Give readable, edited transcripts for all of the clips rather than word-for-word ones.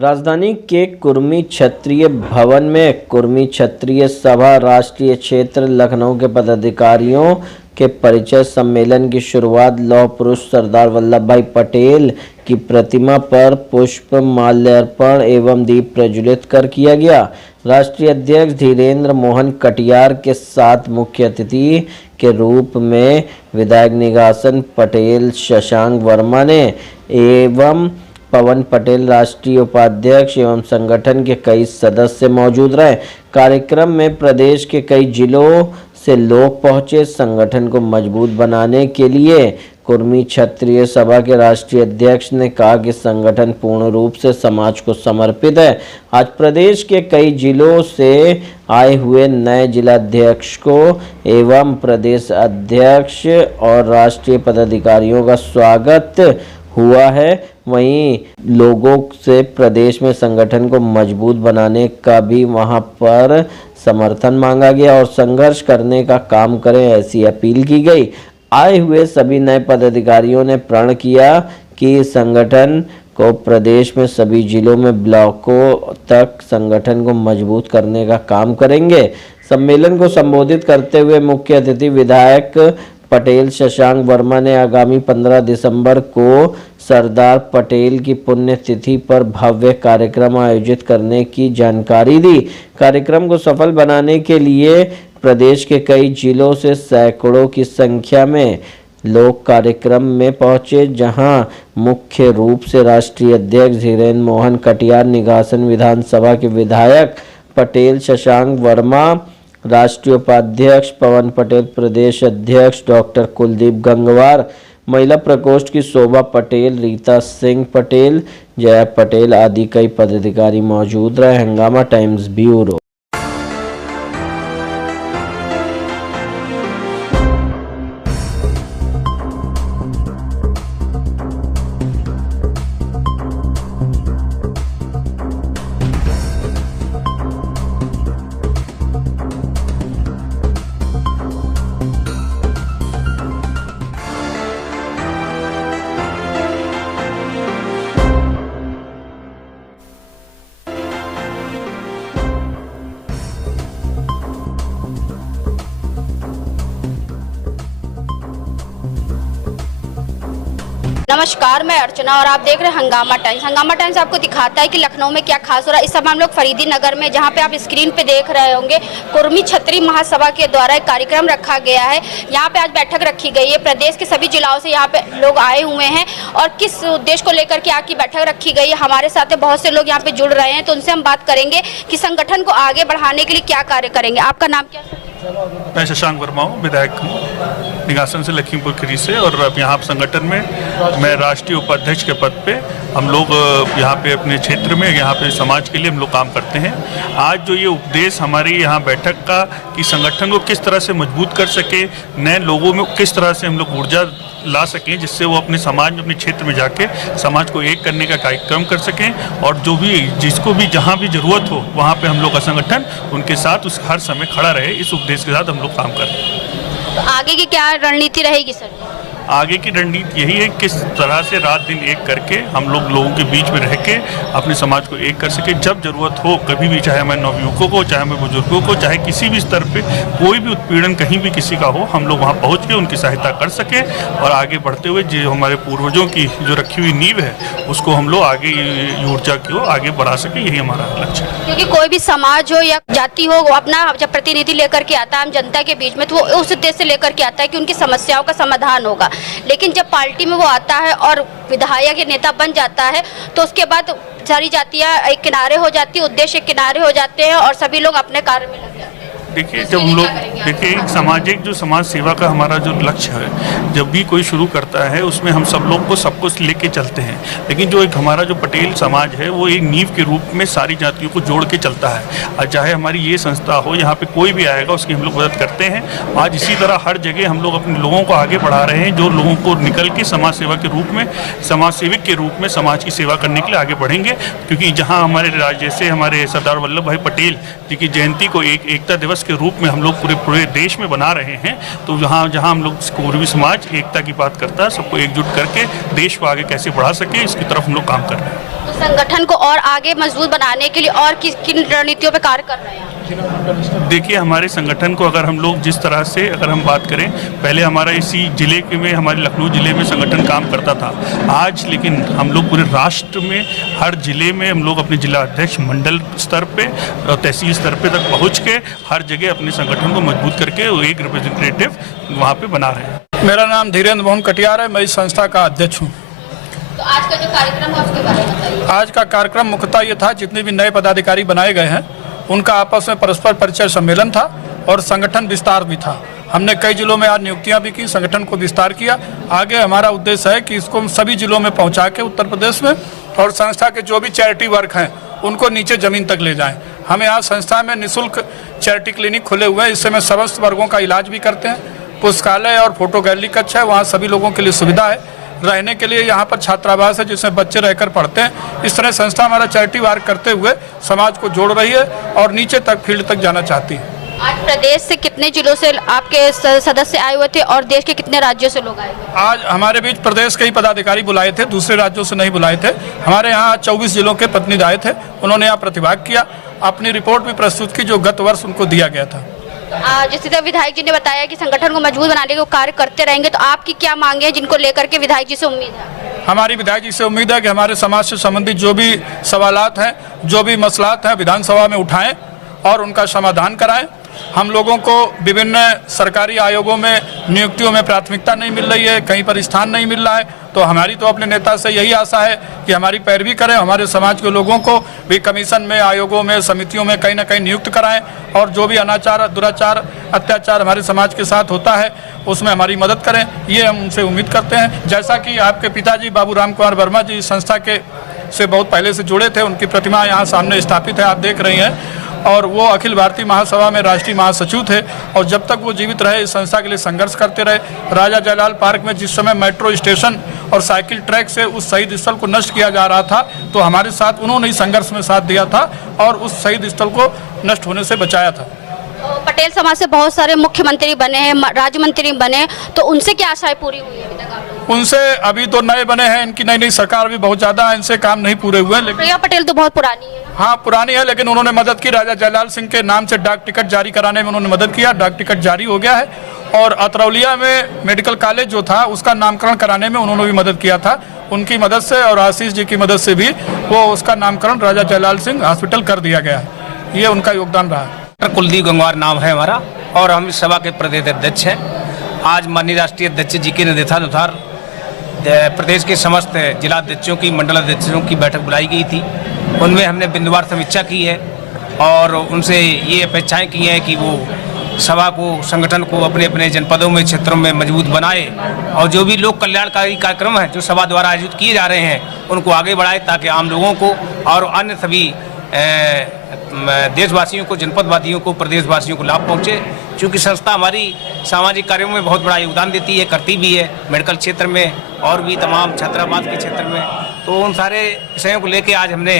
राजधानी के कुर्मी क्षत्रिय भवन में कुर्मी क्षत्रिय सभा राष्ट्रीय क्षेत्र लखनऊ के पदाधिकारियों के परिचय सम्मेलन की शुरुआत लौह पुरुष सरदार वल्लभ भाई पटेल की प्रतिमा पर पुष्प माल्यार्पण एवं दीप प्रज्वलित कर किया गया। राष्ट्रीय अध्यक्ष धीरेन्द्र मोहन कटियार के साथ मुख्य अतिथि के रूप में विधायक निगासन पटेल, शशांक वर्मा ने एवं पवन पटेल राष्ट्रीय उपाध्यक्ष एवं संगठन के कई सदस्य मौजूद रहे। कार्यक्रम में प्रदेश के कई जिलों से लोग पहुंचे। संगठन को मजबूत बनाने के लिए कुर्मी क्षत्रिय सभा के राष्ट्रीय अध्यक्ष ने कहा कि संगठन पूर्ण रूप से समाज को समर्पित है। आज प्रदेश के कई जिलों से आए हुए नए जिलाध्यक्ष को एवं प्रदेश अध्यक्ष और राष्ट्रीय पदाधिकारियों का स्वागत हुआ है। वहीं लोगों से प्रदेश में संगठन को मजबूत बनाने का भी वहां पर समर्थन मांगा गया और संघर्ष करने का काम करें, ऐसी अपील की गई। आए हुए सभी नए पदाधिकारियों ने प्रण किया कि संगठन को प्रदेश में सभी जिलों में ब्लॉकों तक संगठन को मजबूत करने का काम करेंगे। सम्मेलन को संबोधित करते हुए मुख्य अतिथि विधायक पटेल शशांक वर्मा ने आगामी 15 दिसंबर को सरदार पटेल की पुण्यतिथि पर भव्य कार्यक्रम आयोजित करने की जानकारी दी। कार्यक्रम को सफल बनाने के लिए प्रदेश के कई जिलों से सैकड़ों की संख्या में लोग कार्यक्रम में पहुंचे, जहां मुख्य रूप से राष्ट्रीय अध्यक्ष धीरेन्द्र मोहन कटियार, निगासन विधानसभा के विधायक पटेल शशांक वर्मा, राष्ट्रीय उपाध्यक्ष पवन पटेल, प्रदेश अध्यक्ष डॉक्टर कुलदीप गंगवार, महिला प्रकोष्ठ की शोभा पटेल, रीता सिंह पटेल, जया पटेल आदि कई पदाधिकारी मौजूद रहे। हंगामा टाइम्स ब्यूरो। नमस्कार, मैं अर्चना और आप देख रहे हैं हंगामा टाइम्स। हंगामा टाइम्स आपको दिखाता है कि लखनऊ में क्या खास हो रहा है। इस समय हम लोग फरीदी नगर में, जहां पे आप स्क्रीन पे देख रहे होंगे, कुर्मी क्षत्रिय महासभा के द्वारा एक कार्यक्रम रखा गया है। यहां पे आज बैठक रखी गई है। प्रदेश के सभी जिलों से यहां पे लोग आए हुए हैं और किस उद्देश्य को लेकर के आपकी बैठक रखी गई है, हमारे साथ बहुत से लोग यहाँ पे जुड़ रहे हैं, तो उनसे हम बात करेंगे कि संगठन को आगे बढ़ाने के लिए क्या कार्य करेंगे। आपका नाम क्या है? मैं शशांक वर्मा हूँ, विधायक हूँ निगासन से लखीमपुर खीरी से, और अब यहाँ संगठन में मैं राष्ट्रीय उपाध्यक्ष के पद पे हम लोग यहाँ पे अपने क्षेत्र में यहाँ पे समाज के लिए हम लोग काम करते हैं। आज जो ये उपदेश हमारी यहाँ बैठक का कि संगठन को किस तरह से मजबूत कर सके, नए लोगों में किस तरह से हम लोग ऊर्जा ला सकें, जिससे वो अपने समाज में, अपने क्षेत्र में जाके समाज को एक करने का कार्यक्रम कर सकें, और जो भी जिसको भी जहाँ भी ज़रूरत हो वहाँ पे हम लोग का संगठन उनके साथ उस हर समय खड़ा रहे, इस उपदेश के साथ हम लोग काम कर रहे हैं। तो आगे की क्या रणनीति रहेगी सर? आगे की रणनीति यही है, किस तरह से रात दिन एक करके हम लोग लोगों के बीच में रह के अपने समाज को एक कर सके। जब जरूरत हो कभी भी, चाहे हमारे नवयुवकों को, चाहे हमारे बुजुर्गों को, चाहे किसी भी स्तर पे कोई भी उत्पीड़न कहीं भी किसी का हो, हम लोग वहाँ पहुँच के उनकी सहायता कर सके और आगे बढ़ते हुए जो हमारे पूर्वजों की जो रखी हुई नींव है उसको हम लोग आगे ऊर्जा की ओर आगे बढ़ा सके, यही हमारा लक्ष्य है। क्योंकि कोई भी समाज हो या जाति हो, वो अपना जब प्रतिनिधि लेकर के आता है आम जनता के बीच में, तो वो उस उद्देश्य से लेकर के आता है कि उनकी समस्याओं का समाधान होगा। लेकिन जब पार्टी में वो आता है और विधायक या नेता बन जाता है, तो उसके बाद सारी जातियां एक किनारे हो जाती है, उद्देश्य एक किनारे हो जाते हैं और सभी लोग अपने कार्य में लग जाते हैं। देखिए, जब हम लोग सामाजिक जो समाज सेवा का हमारा जो लक्ष्य है, जब भी कोई शुरू करता है उसमें हम सब लोग को सब कुछ लेके चलते हैं, लेकिन जो एक हमारा जो पटेल समाज है वो एक नींव के रूप में सारी जातियों को जोड़ के चलता है। और चाहे हमारी ये संस्था हो, यहाँ पे कोई भी आएगा उसकी हम लोग मदद करते हैं। आज इसी तरह हर जगह हम लोग अपने लोगों को आगे बढ़ा रहे हैं, जो लोगों को निकल के समाज सेवा के रूप में, समाज सेवक के रूप में समाज की सेवा करने के लिए आगे बढ़ेंगे। क्योंकि जहाँ हमारे जैसे हमारे सरदार वल्लभ भाई पटेल जी की जयंती को एक एकता दिवस के रूप में हम लोग पूरे देश में बना रहे हैं, तो जहाँ हम लोग कुर्मी समाज एकता की बात करता है, सबको एकजुट करके देश को आगे कैसे बढ़ा सके, इसकी तरफ हम लोग काम कर रहे हैं। संगठन को और आगे मजबूत बनाने के लिए और किन रणनीतियों पे कार्य कर रहे हैं? देखिए, हमारे संगठन को अगर हम लोग जिस तरह से अगर हम बात करें, पहले हमारा इसी जिले के में हमारे लखनऊ जिले में संगठन काम करता था। आज लेकिन हम लोग पूरे राष्ट्र में हर जिले में हम लोग अपने जिला अध्यक्ष मंडल स्तर पे और तहसील स्तर पे तक पहुंच के हर जगह अपने संगठन को मजबूत करके एक रिप्रेजेंटेटिव वहाँ पे बना रहे हैं। मेरा नाम धीरेन्द्र मोहन कटियार है, मैं इस संस्था का अध्यक्ष हूँ। तो आज का जो कार्यक्रम है उसके बारे में बताइए। आज का कार्यक्रम मुख्यतः ये था, जितने भी नए पदाधिकारी बनाए गए हैं उनका आपस में परस्पर परिचय सम्मेलन था और संगठन विस्तार भी था। हमने कई जिलों में आज नियुक्तियां भी की, संगठन को विस्तार किया। आगे हमारा उद्देश्य है कि इसको सभी जिलों में पहुंचा के उत्तर प्रदेश में, और संस्था के जो भी चैरिटी वर्क हैं उनको नीचे ज़मीन तक ले जाएं। हमें आज संस्था में निःशुल्क चैरिटी क्लिनिक खुले हुए हैं, इससे में समस्त वर्गों का इलाज भी करते हैं। पुस्तकालय और फोटो गैलरी कक्ष है, वहाँ सभी लोगों के लिए सुविधा है। रहने के लिए यहाँ पर छात्रावास है जिसमें बच्चे रहकर पढ़ते हैं। इस तरह संस्था हमारा चैरिटी वर्क करते हुए समाज को जोड़ रही है और नीचे तक फील्ड तक जाना चाहती है। आज प्रदेश से कितने जिलों से आपके सदस्य आए हुए थे और देश के कितने राज्यों से लोग आए हुए? आज हमारे बीच प्रदेश के ही पदाधिकारी बुलाए थे, दूसरे राज्यों से नहीं बुलाए थे। हमारे यहाँ 24 जिलों के प्रतिनिधि आए थे, उन्होंने यहाँ प्रतिभाग किया, अपनी रिपोर्ट भी प्रस्तुत की जो गत वर्ष उनको दिया गया था। जिस तरह विधायक जी ने बताया कि संगठन को मजबूत बनाने के कार्य करते रहेंगे, तो आपकी क्या मांगे हैं जिनको लेकर के विधायक जी से उम्मीद है? हमारी विधायक जी से उम्मीद है कि हमारे समाज से संबंधित जो भी सवालात हैं, जो भी मसलात हैं, विधानसभा में उठाएं और उनका समाधान कराएं। हम लोगों को विभिन्न सरकारी आयोगों में नियुक्तियों में प्राथमिकता नहीं मिल रही है, कहीं पर स्थान नहीं मिल रहा है, तो हमारी तो अपने नेता से यही आशा है कि हमारी पैरवी करें, हमारे समाज के लोगों को भी कमीशन में, आयोगों में, समितियों में कहीं ना कहीं नियुक्त कराएं और जो भी अनाचार, दुराचार, अत्याचार हमारे समाज के साथ होता है उसमें हमारी मदद करें, ये हम उनसे उम्मीद करते हैं। जैसा कि आपके पिताजी बाबू राम कुमार वर्मा जी संस्था के से बहुत पहले से जुड़े थे, उनकी प्रतिमा यहाँ सामने स्थापित है, आप देख रही हैं, और वो अखिल भारतीय महासभा में राष्ट्रीय महासचिव थे और जब तक वो जीवित रहे इस संस्था के लिए संघर्ष करते रहे। राजा जयलाल पार्क में जिस समय मेट्रो स्टेशन और साइकिल ट्रैक से उस शहीद स्थल को नष्ट किया जा रहा था, तो हमारे साथ उन्होंने ही संघर्ष में साथ दिया था और उस शहीद स्थल को नष्ट होने से बचाया था। पटेल समाज से बहुत सारे मुख्यमंत्री बने हैं, राज्य मंत्री बने, तो उनसे क्या आशाएं पूरी हुई है अभी तक आप लोगों? उनसे अभी तो नए बने हैं, इनकी नई नई सरकार भी बहुत ज़्यादा है, इनसे काम नहीं पूरे हुए। लेकिन प्रिया पटेल तो बहुत पुरानी है। हाँ, पुरानी है, लेकिन उन्होंने मदद की। राजा जयलाल सिंह के नाम से डाक टिकट जारी कराने में उन्होंने मदद किया, डाक टिकट जारी हो गया है। और अतरौलिया में मेडिकल कॉलेज जो था उसका नामकरण कराने में उन्होंने भी मदद किया था। उनकी मदद से और आशीष जी की मदद से भी वो उसका नामकरण राजा जयलाल सिंह हॉस्पिटल कर दिया गया है। ये उनका योगदान रहा है। कुलदीप गंगवार नाम है हमारा और हम इस सभा के प्रदेश अध्यक्ष हैं। आज माननीय राष्ट्रीय अध्यक्ष जी के निर्देशानुसार प्रदेश के समस्त जिलाध्यक्षों की, मंडल अध्यक्षों की बैठक बुलाई गई थी। उनमें हमने बिंदुवार समीक्षा की है और उनसे ये अपेक्षाएं की हैं कि वो सभा को, संगठन को अपने अपने जनपदों में, क्षेत्रों में मजबूत बनाए और जो भी लोक कल्याणकारी कार्यक्रम हैं जो सभा द्वारा आयोजित किए जा रहे हैं उनको आगे बढ़ाए ताकि आम लोगों को और अन्य सभी देशवासियों को, जनपदवासियों को, प्रदेशवासियों को लाभ पहुँचे। क्योंकि संस्था हमारी सामाजिक कार्यों में बहुत बड़ा योगदान देती है, करती भी है, मेडिकल क्षेत्र में और भी तमाम छात्रावास के क्षेत्र में। तो उन सारे विषयों को लेकर आज हमने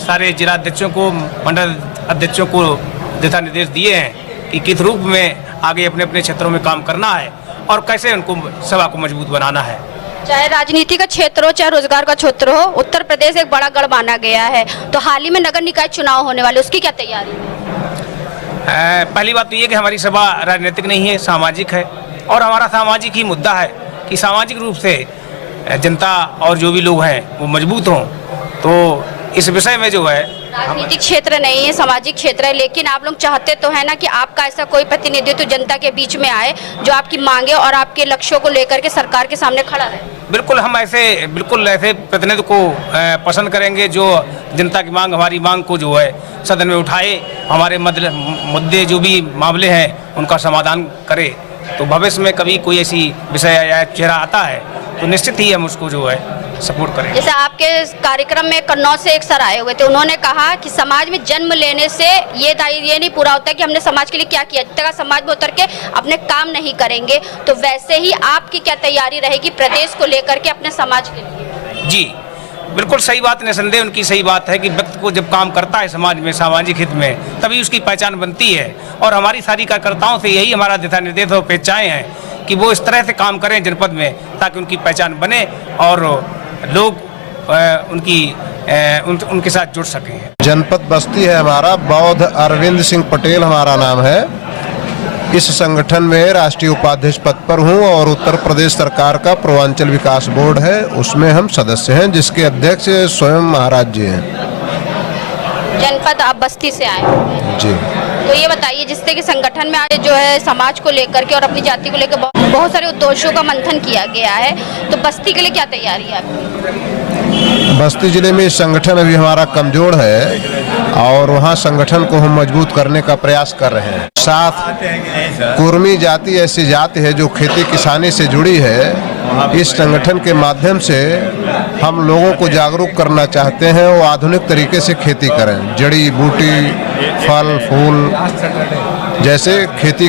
सारे जिला अध्यक्षों को, मंडल अध्यक्षों को दिशा निर्देश दिए हैं कि किस रूप में आगे अपने अपने क्षेत्रों में काम करना है और कैसे उनको सभा को मजबूत बनाना है। चाहे राजनीति का क्षेत्र हो, चाहे रोजगार का क्षेत्र हो, उत्तर प्रदेश एक बड़ा गढ़ माना गया है। तो हाल ही में नगर निकाय चुनाव होने वाले, उसकी क्या तैयारी है? पहली बात तो ये कि हमारी सभा राजनीतिक नहीं है, सामाजिक है और हमारा सामाजिक ही मुद्दा है कि सामाजिक रूप से जनता और जो भी लोग हैं वो मजबूत हों। तो इस विषय में जो है, राजनीतिक क्षेत्र नहीं है, सामाजिक क्षेत्र है, लेकिन आप लोग चाहते तो है ना कि आपका ऐसा कोई प्रतिनिधित्व जनता के बीच में आए जो आपकी मांगे और आपके लक्ष्यों को लेकर के सरकार के सामने खड़ा रहे। बिल्कुल हम ऐसे प्रतिनिधि को पसंद करेंगे जो जनता की मांग, हमारी मांग को जो है सदन में उठाए, हमारे मुद्दे जो भी मामले हैं उनका समाधान करे। तो भविष्य में कभी कोई ऐसी विषय या चेहरा आता है तो निश्चित ही हम उसको जो है सपोर्ट करेंगे। जैसे आपके कार्यक्रम में कन्नौज से एक सर आए हुए थे, उन्होंने कहा कि समाज में जन्म लेने से ये नहीं पूरा होता कि हमने समाज के लिए क्या किया, जब तक समाज में उतर के अपने काम नहीं करेंगे। तो वैसे ही आपकी क्या तैयारी रहेगी प्रदेश को लेकर के अपने समाज के लिए? जी बिल्कुल सही बात, निसंदेह उनकी सही बात है कि व्यक्ति को जब काम करता है समाज में, सामाजिक हित में, तभी उसकी पहचान बनती है। और हमारी सारी कार्यकर्ताओं से यही हमारा दिशा निर्देश और अपेक्षाएं हैं कि वो इस तरह से काम करें जनपद में ताकि उनकी पहचान बने और लोग उनकी उनके साथ जुड़ सकें। जनपद बस्ती है हमारा, बौद्ध अरविंद सिंह पटेल हमारा नाम है। इस संगठन में राष्ट्रीय उपाध्यक्ष पद पर हूं और उत्तर प्रदेश सरकार का पूर्वांचल विकास बोर्ड है, उसमें हम सदस्य हैं, जिसके अध्यक्ष स्वयं महाराज जी हैं। जनपद आप बस्ती से आए हैं जी। तो ये बताइए, जिस तरह के संगठन में आज जो है समाज को लेकर के और अपनी जाति को लेकर बहुत सारे उद्देश्यों का मंथन किया गया है, तो बस्ती के लिए क्या तैयारी है आपकी? बस्ती जिले में संगठन अभी हमारा कमजोर है और वहाँ संगठन को हम मजबूत करने का प्रयास कर रहे हैं। साथ कुर्मी जाति ऐसी जाति है जो खेती किसानी से जुड़ी है। इस संगठन के माध्यम से हम लोगों को जागरूक करना चाहते हैं वो आधुनिक तरीके से खेती करें, जड़ी बूटी, फल फूल जैसे खेती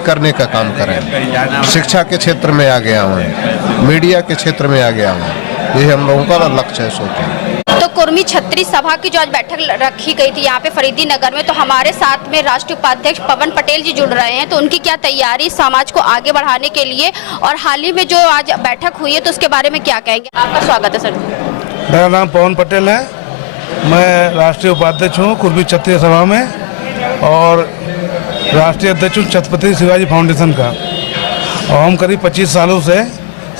करने का काम करें। शिक्षा के क्षेत्र में आ गया हूँ, मीडिया के क्षेत्र में आ गया हूँ, यही हम लोगों का लक्ष्य है। सोचें तो कुर्मी छत्री सभा की जो आज बैठक रखी गई थी यहाँ पे फरीदी नगर में, तो हमारे साथ में राष्ट्रीय उपाध्यक्ष पवन पटेल जी जुड़ रहे हैं, तो उनकी क्या तैयारी समाज को आगे बढ़ाने के लिए, और हाल ही में जो आज बैठक हुई है तो उसके बारे में क्या कहेंगे? आपका स्वागत है सर। मेरा नाम पवन पटेल है, मैं राष्ट्रीय उपाध्यक्ष हूँ कुर्मी छत्री सभा में और राष्ट्रीय अध्यक्ष हूँ छत्रपति शिवाजी फाउंडेशन का। और हम करीब 25 सालों से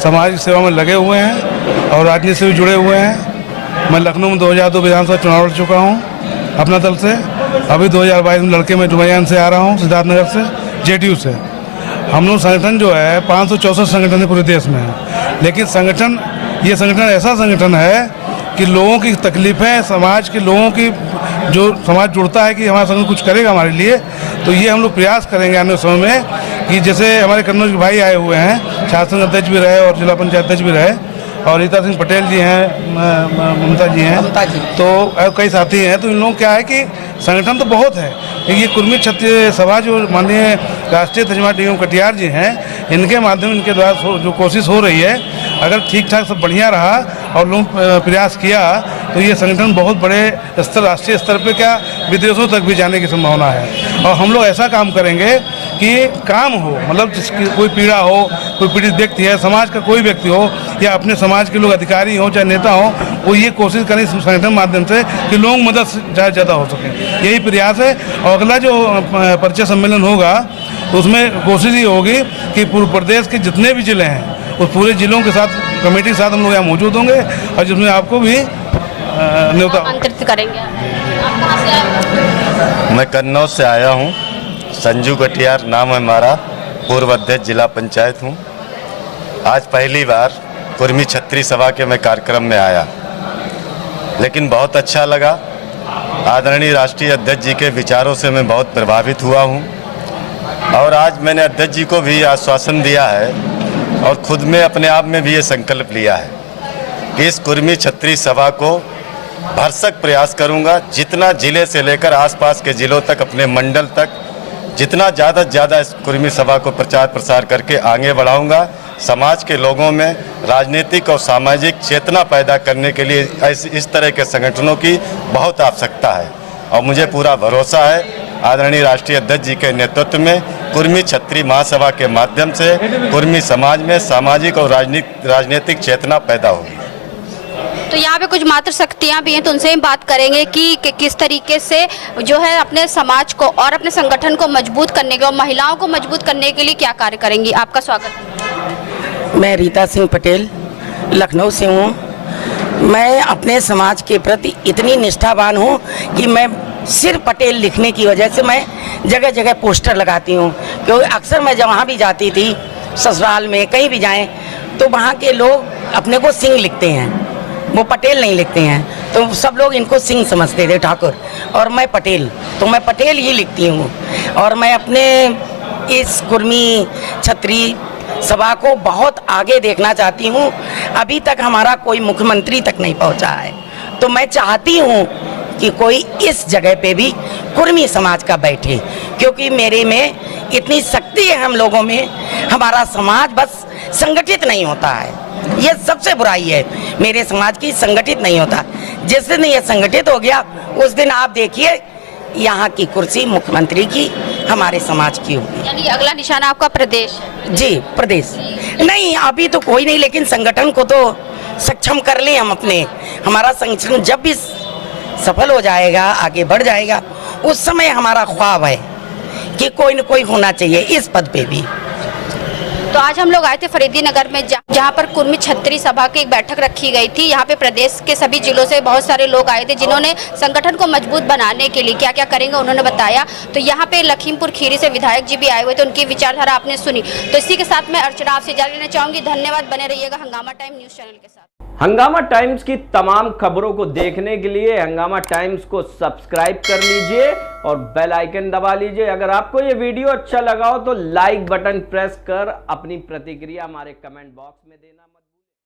समाज सेवा में लगे हुए हैं और राजनीति से भी जुड़े हुए हैं। मैं लखनऊ में 2002 विधानसभा चुनाव लड़ चुका हूँ अपना दल से। अभी 2022 में लड़के मैं डुमरियान से आ रहा हूँ, सिद्धार्थनगर से, जेडीयू से। हम लोग संगठन जो है 564 संगठन है पूरे देश में है, लेकिन ये संगठन ऐसा संगठन है कि लोगों की तकलीफ़ें, समाज के लोगों की जो समाज जुड़ता है कि हमारा संगठन कुछ करेगा हमारे लिए, तो ये हम लोग प्रयास करेंगे आने समय में कि जैसे हमारे कन्नौज भाई आए हुए हैं, शासन अध्यक्ष भी रहे और जिला पंचायत अध्यक्ष भी रहे, और रीता सिंह पटेल जी हैं, ममता जी हैं, तो कई साथी हैं। तो इन लोगों क्या है कि संगठन तो बहुत है, ये कुर्मी छत्री सभा जो माननीय राष्ट्रीय अध्यक्ष डी.एम. कटियार जी हैं, इनके माध्यम इनके द्वारा जो कोशिश हो रही है, अगर ठीक ठाक सब बढ़िया रहा और लोग प्रयास किया तो ये संगठन बहुत बड़े स्तर, राष्ट्रीय स्तर पे क्या विदेशों तक भी जाने की संभावना है। और हम लोग ऐसा काम करेंगे कि काम हो, मतलब जिसकी कोई पीड़ा हो, कोई पीड़ित व्यक्ति है, समाज का कोई व्यक्ति हो या अपने समाज के लोग अधिकारी हो चाहे नेता हो, वो ये कोशिश करें इस संगठन माध्यम से कि लोग मदद ज़्यादा से ज़्यादा हो सके, यही प्रयास है। और अगला जो परिचय सम्मेलन होगा तो उसमें कोशिश ये होगी कि पूरे प्रदेश के जितने भी जिले हैं उस पूरे जिलों के साथ कमेटी के साथ हम लोग यहाँ मौजूद होंगे और जिसमें आपको भी न्योता आमंत्रित करेंगे। आप कहाँ से आए? मैं कन्नौज से आया हूँ, संजू कटियार नाम है हमारा, पूर्व अध्यक्ष जिला पंचायत हूँ। आज पहली बार कुर्मी छत्री सभा के मैं कार्यक्रम में आया, लेकिन बहुत अच्छा लगा। आदरणीय राष्ट्रीय अध्यक्ष जी के विचारों से मैं बहुत प्रभावित हुआ हूँ और आज मैंने अध्यक्ष जी को भी आश्वासन दिया है और खुद में अपने आप में भी ये संकल्प लिया है कि इस कुर्मी छत्री सभा को भरसक प्रयास करूंगा, जितना जिले से लेकर आसपास के जिलों तक, अपने मंडल तक, जितना ज़्यादा से ज़्यादा इस कुर्मी सभा को प्रचार प्रसार करके आगे बढ़ाऊंगा। समाज के लोगों में राजनीतिक और सामाजिक चेतना पैदा करने के लिए इस तरह के संगठनों की बहुत आवश्यकता है और मुझे पूरा भरोसा है आदरणीय राष्ट्रीय अध्यक्ष जी के नेतृत्व में कुर्मी छत्री महासभा के माध्यम से कुर्मी समाज में सामाजिक और राजनीतिक चेतना पैदा होगी। तो यहाँ पे कुछ मातृ शक्तियाँ भी हैं, तो उनसे ही बात करेंगे कि किस तरीके से जो है अपने समाज को और अपने संगठन को मजबूत करने के और महिलाओं को मजबूत करने के लिए क्या कार्य करेंगी। आपका स्वागत। मैं रीता सिंह पटेल लखनऊ से हूँ। मैं अपने समाज के प्रति इतनी निष्ठावान हूँ कि मैं सिर्फ पटेल लिखने की वजह से मैं जगह जगह पोस्टर लगाती हूँ, क्योंकि अक्सर मैं जहाँ भी जाती थी, ससुराल में कहीं भी जाएं, तो वहाँ के लोग अपने को सिंह लिखते हैं, वो पटेल नहीं लिखते हैं, तो सब लोग इनको सिंह समझते थे, ठाकुर, और मैं पटेल, तो मैं पटेल ही लिखती हूँ। और मैं अपने इस कुर्मी छत्री सभा को बहुत आगे देखना चाहती हूँ। अभी तक हमारा कोई मुख्यमंत्री तक नहीं पहुँचा है, तो मैं चाहती हूँ कि कोई इस जगह पे भी कुर्मी समाज का बैठे, क्योंकि मेरे में इतनी शक्ति है हम लोगों में। हमारा समाज बस संगठित नहीं होता है, ये सबसे बुराई है मेरे समाज की, संगठित नहीं होता। जिस दिन ये संगठित हो गया उस दिन आप देखिए यहाँ की कुर्सी मुख्यमंत्री की हमारे समाज की होगी। यानी अगला निशाना आपका प्रदेश? जी प्रदेश नहीं, अभी तो कोई नहीं, लेकिन संगठन को तो सक्षम कर लें हम अपने, हमारा संगठन जब भी सफल हो जाएगा, आगे बढ़ जाएगा, उस समय हमारा ख्वाब है कि कोई न कोई होना चाहिए इस पद पे भी। तो आज हम लोग आए थे फरीदी नगर में जहाँ पर कुर्मी छत्री सभा की एक बैठक रखी गई थी। यहाँ पे प्रदेश के सभी जिलों से बहुत सारे लोग आए थे जिन्होंने संगठन को मजबूत बनाने के लिए क्या क्या करेंगे उन्होंने बताया। तो यहाँ पे लखीमपुर खीरी से विधायक जी भी आए हुए थे, उनकी विचारधारा आपने सुनी। तो इसी के साथ मैं अर्चना आपसे इजाजत लेना चाहूंगी। धन्यवाद, बने रहिएगा हंगामा टाइम न्यूज चैनल के साथ। हंगामा टाइम्स की तमाम खबरों को देखने के लिए हंगामा टाइम्स को सब्सक्राइब कर लीजिए और बेल आइकन दबा लीजिए। अगर आपको ये वीडियो अच्छा लगा हो तो लाइक बटन प्रेस कर अपनी प्रतिक्रिया हमारे कमेंट बॉक्स में देना मत